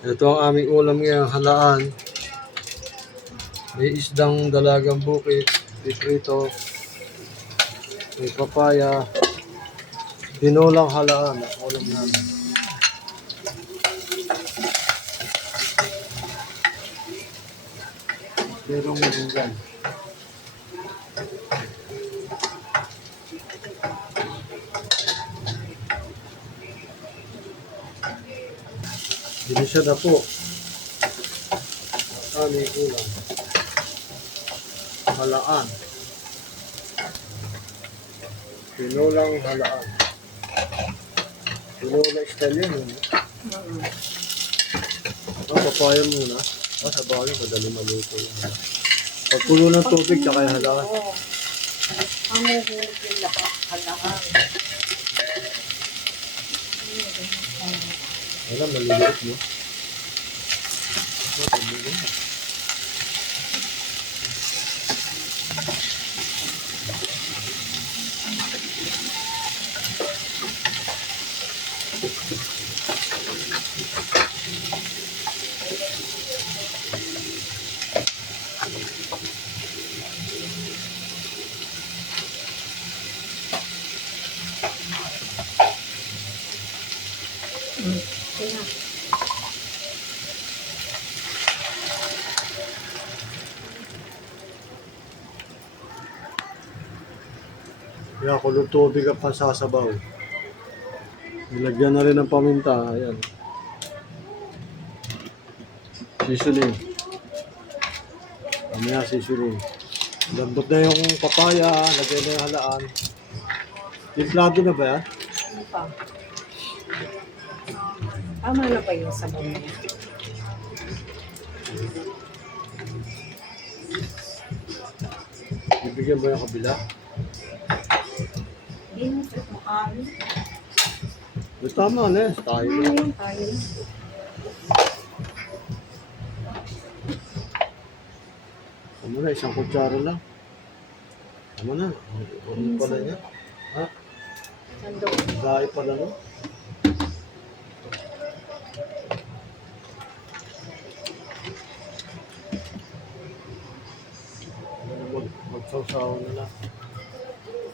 Ito ang aming ulam ngayong halaan. May isdang dalagang bukit, piprito, may papaya, tinolang halaan ang ulam namin. Merong malunggay. Dinisya na po ang aming ulam. Halaan. Tinolang halaan. Tinola style yun. Papaya muna. Sa bagay, madali maluto yun. Pagpulo ng tubig, tsaka yung halaan. Ang mahulog yung halaan. Wala, maliliit mo. Kaya kulong tubig ang pasasabaw. Nilagyan na rin ng paminta. Ayan. Sisuling. Mamaya sisuling. Lambot na yung papaya. Lagyan na yung halaan. Timplado na ba yan? Ano pa? Tama na ba yung sabaw niya? Bibigyan ba yung kabila? Hindi mo sa makain. Tama na eh. Tayo na. Yung tayo. Tama na. Isang kutsara lang. Tama na. Ano pala niya? Ha? Nandun. Dahil pala no? Magsawsawa na lang.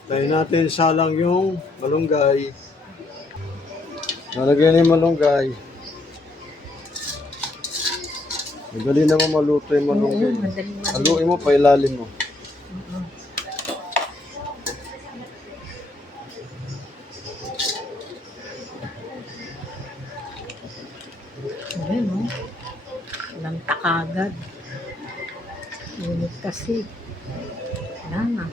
Tayo natin salang yung malunggay. Nalagyan na yung malunggay. Madali naman maluto yung malunggay. Haluin mo pa ilalim mo. Ayan o. Walang takagad. Unit kasi. Wala nga.